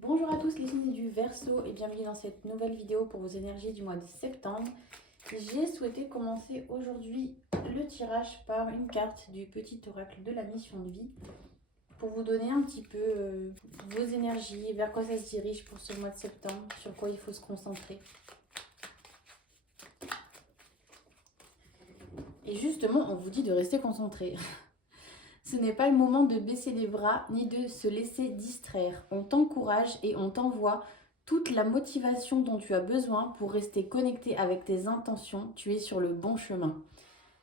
Bonjour à tous les signes du Verseau et bienvenue dans cette nouvelle vidéo pour vos énergies du mois de septembre. J'ai souhaité commencer aujourd'hui le tirage par une carte du petit oracle de la mission de vie pour vous donner un petit peu vos énergies, vers quoi ça se dirige pour ce mois de septembre, sur quoi il faut se concentrer. Et justement, on vous dit de rester concentré. Ce n'est pas le moment de baisser les bras ni de se laisser distraire. On t'encourage et on t'envoie toute la motivation dont tu as besoin pour rester connecté avec tes intentions. Tu es sur le bon chemin.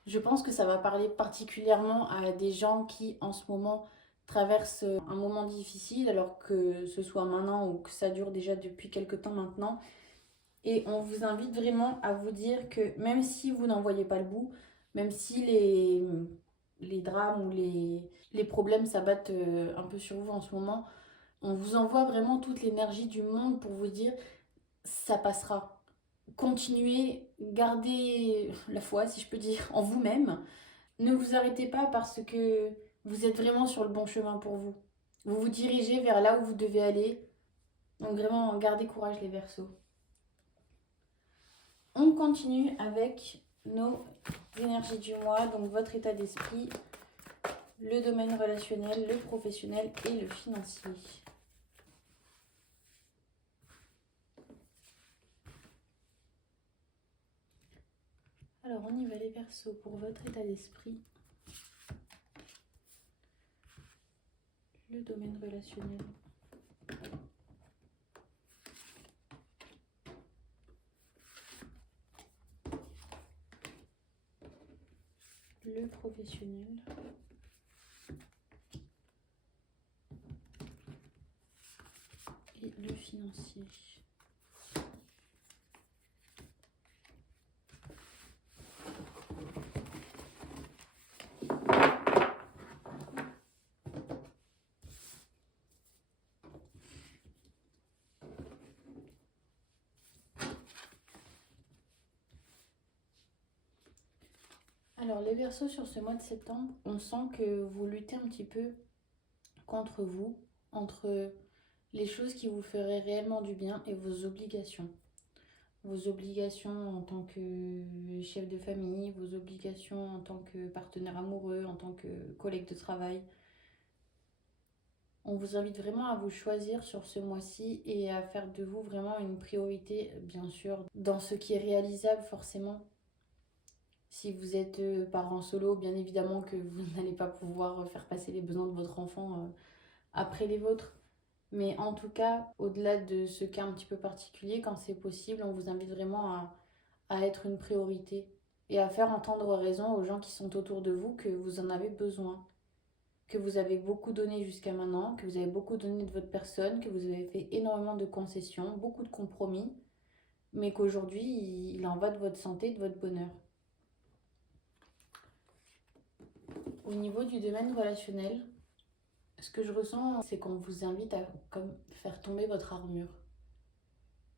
Je pense que ça va parler particulièrement à des gens qui en ce moment traversent un moment difficile, alors que ce soit maintenant ou que ça dure déjà depuis quelque temps maintenant. Et on vous invite vraiment à vous dire que même si vous n'en voyez pas le bout, même si les drames ou les problèmes s'abattent un peu sur vous en ce moment, on vous envoie vraiment toute l'énergie du monde pour vous dire ça passera. Continuez, gardez la foi, si je peux dire, en vous-même. Ne vous arrêtez pas parce que vous êtes vraiment sur le bon chemin pour vous. Vous vous dirigez vers là où vous devez aller. Donc vraiment, gardez courage les Verseaux. On continue avec nos énergies du mois, donc votre état d'esprit, le domaine relationnel, le professionnel et le financier. Alors on y va les Verseaux pour votre état d'esprit, le domaine relationnel, le professionnel et le financier. Alors les Verseaux sur ce mois de septembre, on sent que vous luttez un petit peu contre vous, entre les choses qui vous feraient réellement du bien et vos obligations. Vos obligations en tant que chef de famille, vos obligations en tant que partenaire amoureux, en tant que collègue de travail. On vous invite vraiment à vous choisir sur ce mois-ci et à faire de vous vraiment une priorité, bien sûr, dans ce qui est réalisable forcément. Si vous êtes parent solo, bien évidemment que vous n'allez pas pouvoir faire passer les besoins de votre enfant après les vôtres. Mais en tout cas, au-delà de ce cas un petit peu particulier, quand c'est possible, on vous invite vraiment à être une priorité et à faire entendre raison aux gens qui sont autour de vous que vous en avez besoin, que vous avez beaucoup donné jusqu'à maintenant, que vous avez beaucoup donné de votre personne, que vous avez fait énormément de concessions, beaucoup de compromis, mais qu'aujourd'hui, il en va de votre santé, de votre bonheur. Au niveau du domaine relationnel, ce que je ressens, c'est qu'on vous invite à comme, faire tomber votre armure.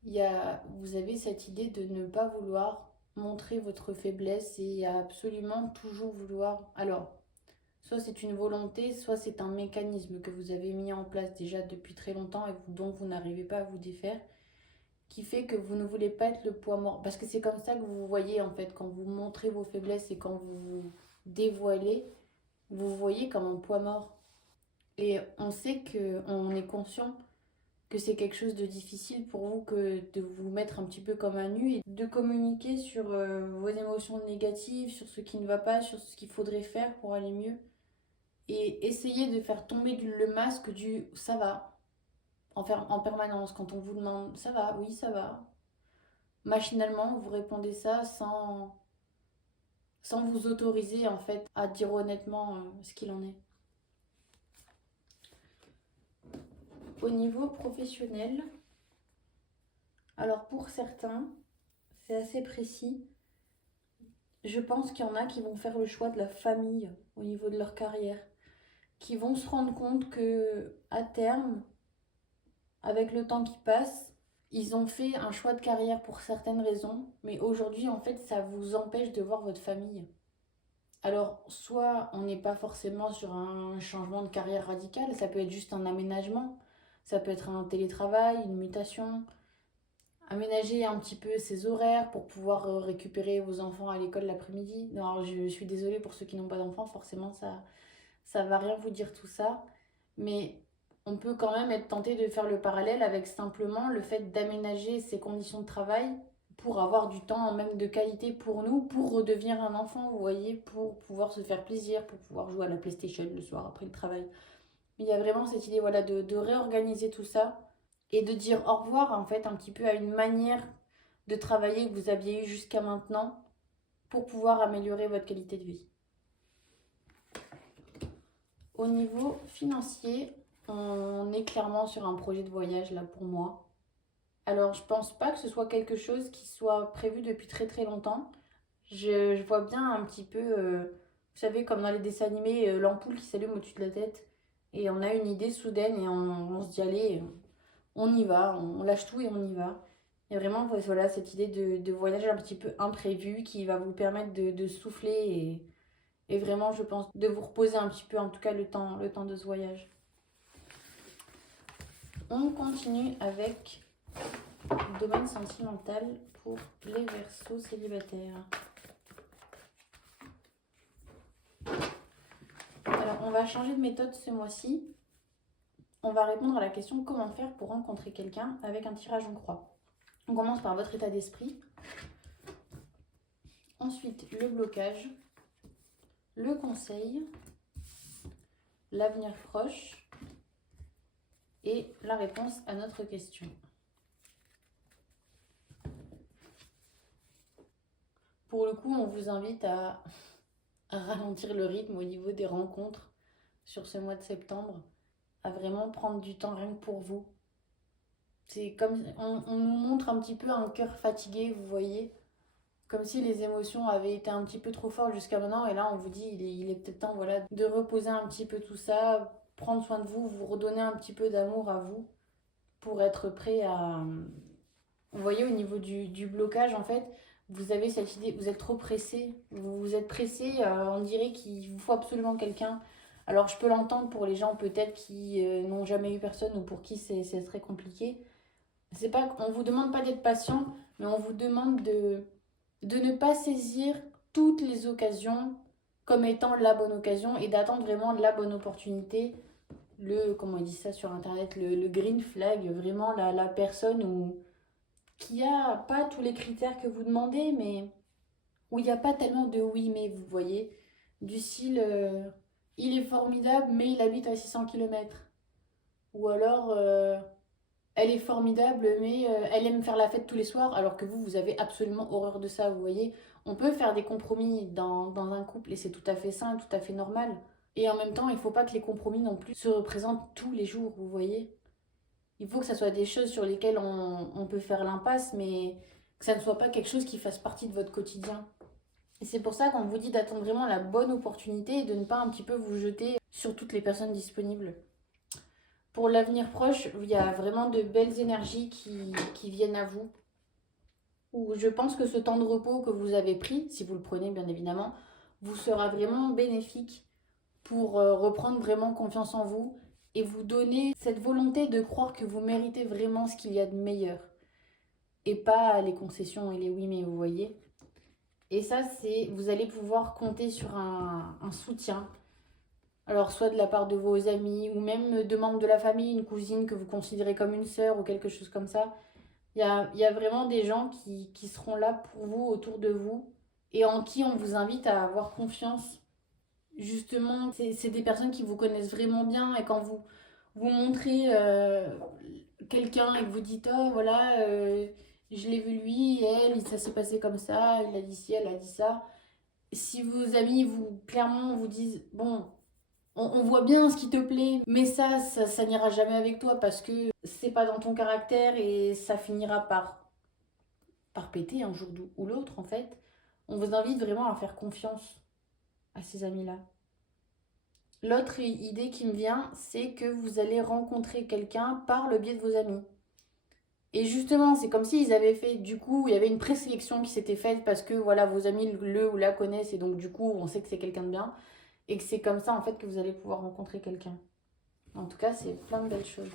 Vous avez cette idée de ne pas vouloir montrer votre faiblesse et absolument toujours vouloir. Alors, soit c'est une volonté, soit c'est un mécanisme que vous avez mis en place déjà depuis très longtemps et dont vous n'arrivez pas à vous défaire, qui fait que vous ne voulez pas être le poids mort. Parce que c'est comme ça que vous vous voyez en fait, quand vous montrez vos faiblesses et quand vous vous dévoilez, vous vous voyez comme un poids mort. Et on sait on est conscient que c'est quelque chose de difficile pour vous que de vous mettre un petit peu comme un nu et de communiquer sur vos émotions négatives, sur ce qui ne va pas, sur ce qu'il faudrait faire pour aller mieux. Et essayer de faire tomber le masque du ça va en permanence. Quand on vous demande ça va, oui ça va. Machinalement, vous répondez ça sans vous autoriser en fait à dire honnêtement ce qu'il en est. Au niveau professionnel, alors pour certains, c'est assez précis. Je pense qu'il y en a qui vont faire le choix de la famille au niveau de leur carrière, qui vont se rendre compte que à terme, avec le temps qui passe, ils ont fait un choix de carrière pour certaines raisons, mais aujourd'hui en fait ça vous empêche de voir votre famille. Alors soit on n'est pas forcément sur un changement de carrière radical, ça peut être juste un aménagement, Ça peut être un télétravail, une mutation. Aménager un petit peu ses horaires pour pouvoir récupérer vos enfants à l'école l'après-midi. Non, alors je suis désolée pour ceux qui n'ont pas d'enfants, forcément ça va rien vous dire tout ça. Mais on peut quand même être tenté de faire le parallèle avec simplement le fait d'aménager ses conditions de travail pour avoir du temps même de qualité pour nous, pour redevenir un enfant, vous voyez, pour pouvoir se faire plaisir, pour pouvoir jouer à la PlayStation le soir après le travail. Il y a vraiment cette idée voilà, de réorganiser tout ça et de dire au revoir en fait un petit peu à une manière de travailler que vous aviez eu jusqu'à maintenant pour pouvoir améliorer votre qualité de vie. Au niveau financier, on est clairement sur un projet de voyage là pour moi. Alors je pense pas que ce soit quelque chose qui soit prévu depuis très très longtemps. Je vois bien un petit peu, vous savez, comme dans les dessins animés, l'ampoule qui s'allume au-dessus de la tête. Et on a une idée soudaine et on se dit allez, on y va, on lâche tout et on y va. Il y a vraiment voilà, cette idée de voyage un petit peu imprévu qui va vous permettre de souffler et vraiment, je pense, de vous reposer un petit peu, en tout cas le temps de ce voyage. On continue avec le domaine sentimental pour les Verseaux célibataires. Alors, on va changer de méthode ce mois-ci. On va répondre à la question comment faire pour rencontrer quelqu'un avec un tirage en croix. On commence par votre état d'esprit. Ensuite, le blocage, le conseil, l'avenir proche et la réponse à notre question. Pour le coup, on vous invite à ralentir le rythme au niveau des rencontres sur ce mois de septembre, à vraiment prendre du temps rien que pour vous. C'est comme on nous montre un petit peu un cœur fatigué, vous voyez, comme si les émotions avaient été un petit peu trop fortes jusqu'à maintenant, et là on vous dit il est peut-être temps voilà, de reposer un petit peu tout ça, prendre soin de vous, vous redonner un petit peu d'amour à vous pour être prêt à... Vous voyez au niveau du blocage en fait, vous avez cette idée, vous êtes trop pressé, vous êtes pressé, on dirait qu'il vous faut absolument quelqu'un. Alors je peux l'entendre pour les gens peut-être qui n'ont jamais eu personne ou pour qui c'est très compliqué. C'est pas, on vous demande pas d'être patient, mais on vous demande de ne pas saisir toutes les occasions comme étant la bonne occasion et d'attendre vraiment la bonne opportunité. Comment on dit ça sur internet, le green flag, vraiment la personne qui a pas tous les critères que vous demandez, mais où il n'y a pas tellement de oui, mais vous voyez, du style il est formidable, mais il habite à 600 km. Ou alors elle est formidable, mais elle aime faire la fête tous les soirs, alors que vous avez absolument horreur de ça, vous voyez. On peut faire des compromis dans un couple et c'est tout à fait sain, tout à fait normal. Et en même temps, il ne faut pas que les compromis non plus se représentent tous les jours, vous voyez. Il faut que ça soit des choses sur lesquelles on peut faire l'impasse, mais que ça ne soit pas quelque chose qui fasse partie de votre quotidien. Et c'est pour ça qu'on vous dit d'attendre vraiment la bonne opportunité et de ne pas un petit peu vous jeter sur toutes les personnes disponibles. Pour l'avenir proche, il y a vraiment de belles énergies qui viennent à vous. Où je pense que ce temps de repos que vous avez pris, si vous le prenez bien évidemment, vous sera vraiment bénéfique pour reprendre vraiment confiance en vous et vous donner cette volonté de croire que vous méritez vraiment ce qu'il y a de meilleur. Et pas les concessions et les oui mais vous voyez. Et ça, vous allez pouvoir compter sur un soutien. Alors, soit de la part de vos amis, ou même de membres de la famille, une cousine que vous considérez comme une sœur ou quelque chose comme ça. Il y a vraiment des gens qui seront là pour vous, autour de vous, et en qui on vous invite à avoir confiance. Justement, c'est des personnes qui vous connaissent vraiment bien, et quand vous montrez quelqu'un et que vous dites, oh voilà, je l'ai vu lui, elle, ça s'est passé comme ça, il a dit ci, elle a dit ça. Si vos amis clairement vous disent, bon, on voit bien ce qui te plaît, mais ça n'ira jamais avec toi parce que c'est pas dans ton caractère et ça finira par péter un jour ou l'autre en fait. On vous invite vraiment à faire confiance à ces amis-là. L'autre idée qui me vient, c'est que vous allez rencontrer quelqu'un par le biais de vos amis. Et justement, c'est comme s'ils avaient fait, du coup, il y avait une présélection qui s'était faite parce que voilà, vos amis le ou la connaissent et donc du coup, on sait que c'est quelqu'un de bien. Et que c'est comme ça en fait que vous allez pouvoir rencontrer quelqu'un. En tout cas, c'est plein de belles choses.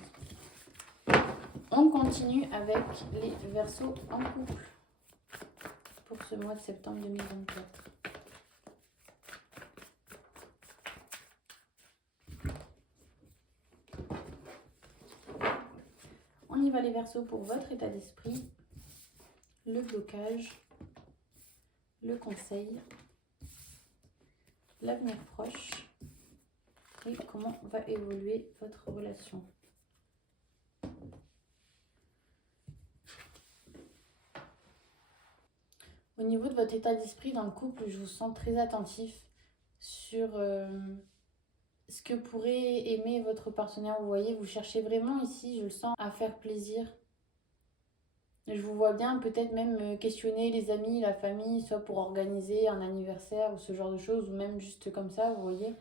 On continue avec les Verseaux en couple pour ce mois de septembre 2024. On y va les Verseaux pour votre état d'esprit, le blocage, le conseil, l'avenir proche et comment va évoluer votre relation. Au niveau de votre état d'esprit dans le couple, je vous sens très attentif sur ce que pourrait aimer votre partenaire. Vous voyez, vous cherchez vraiment ici, je le sens, à faire plaisir. Je vous vois bien peut-être même questionner les amis, la famille, soit pour organiser un anniversaire ou ce genre de choses, ou même juste comme ça, vous voyez.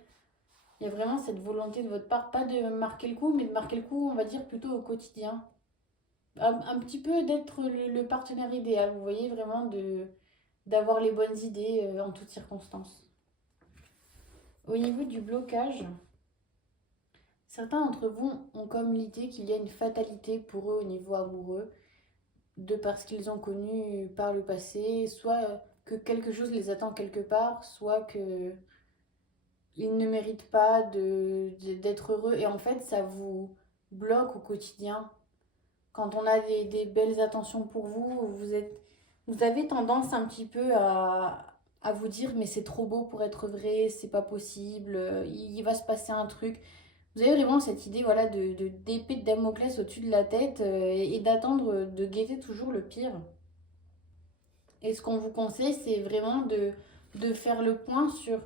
Il y a vraiment cette volonté de votre part, pas de marquer le coup, mais de marquer le coup, on va dire, plutôt au quotidien. Un petit peu d'être le partenaire idéal, vous voyez, vraiment d'avoir les bonnes idées en toutes circonstances. Au niveau du blocage, certains d'entre vous ont comme l'idée qu'il y a une fatalité pour eux au niveau amoureux, de parce qu'ils ont connu par le passé, soit que quelque chose les attend quelque part, soit que ils ne méritent pas d'être heureux. Et en fait, ça vous bloque au quotidien. Quand on a des belles attentions pour vous, vous avez tendance un petit peu à vous dire mais c'est trop beau pour être vrai, c'est pas possible, il va se passer un truc. Vous avez vraiment cette idée voilà, d'épée de Damoclès au-dessus de la tête et d'attendre, de guetter toujours le pire. Et ce qu'on vous conseille, c'est vraiment de faire le point sur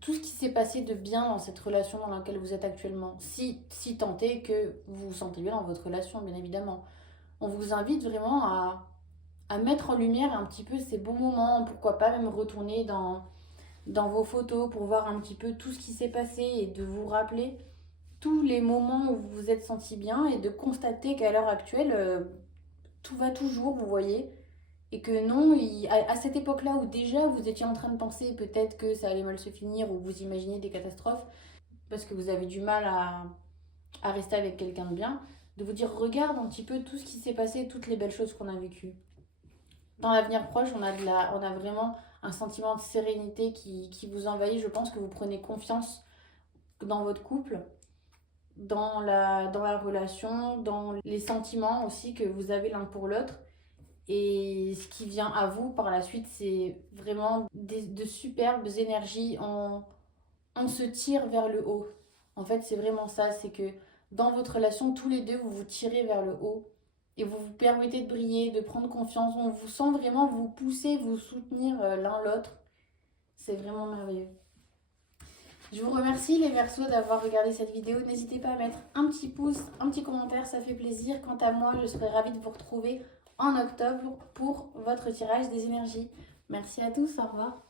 tout ce qui s'est passé de bien dans cette relation dans laquelle vous êtes actuellement. Si tant est que vous vous sentez bien dans votre relation, bien évidemment. On vous invite vraiment à mettre en lumière un petit peu ces bons moments, pourquoi pas même retourner dans vos photos pour voir un petit peu tout ce qui s'est passé et de vous rappeler tous les moments où vous vous êtes senti bien et de constater qu'à l'heure actuelle, tout va toujours, vous voyez. Et que non, à cette époque-là où déjà vous étiez en train de penser peut-être que ça allait mal se finir ou vous imaginez des catastrophes parce que vous avez du mal à rester avec quelqu'un de bien, de vous dire regarde un petit peu tout ce qui s'est passé, toutes les belles choses qu'on a vécues. Dans l'avenir proche, on a vraiment un sentiment de sérénité qui vous envahit. Je pense que vous prenez confiance dans votre couple, dans la relation, dans les sentiments aussi que vous avez l'un pour l'autre. Et ce qui vient à vous par la suite, c'est vraiment de superbes énergies. On se tire vers le haut. En fait, c'est vraiment ça. C'est que dans votre relation, tous les deux, vous vous tirez vers le haut. Et vous vous permettez de briller, de prendre confiance. On vous sent vraiment vous pousser, vous soutenir l'un l'autre. C'est vraiment merveilleux. Je vous remercie les Verseaux d'avoir regardé cette vidéo. N'hésitez pas à mettre un petit pouce, un petit commentaire, ça fait plaisir. Quant à moi, je serai ravie de vous retrouver en octobre pour votre tirage des énergies. Merci à tous, au revoir.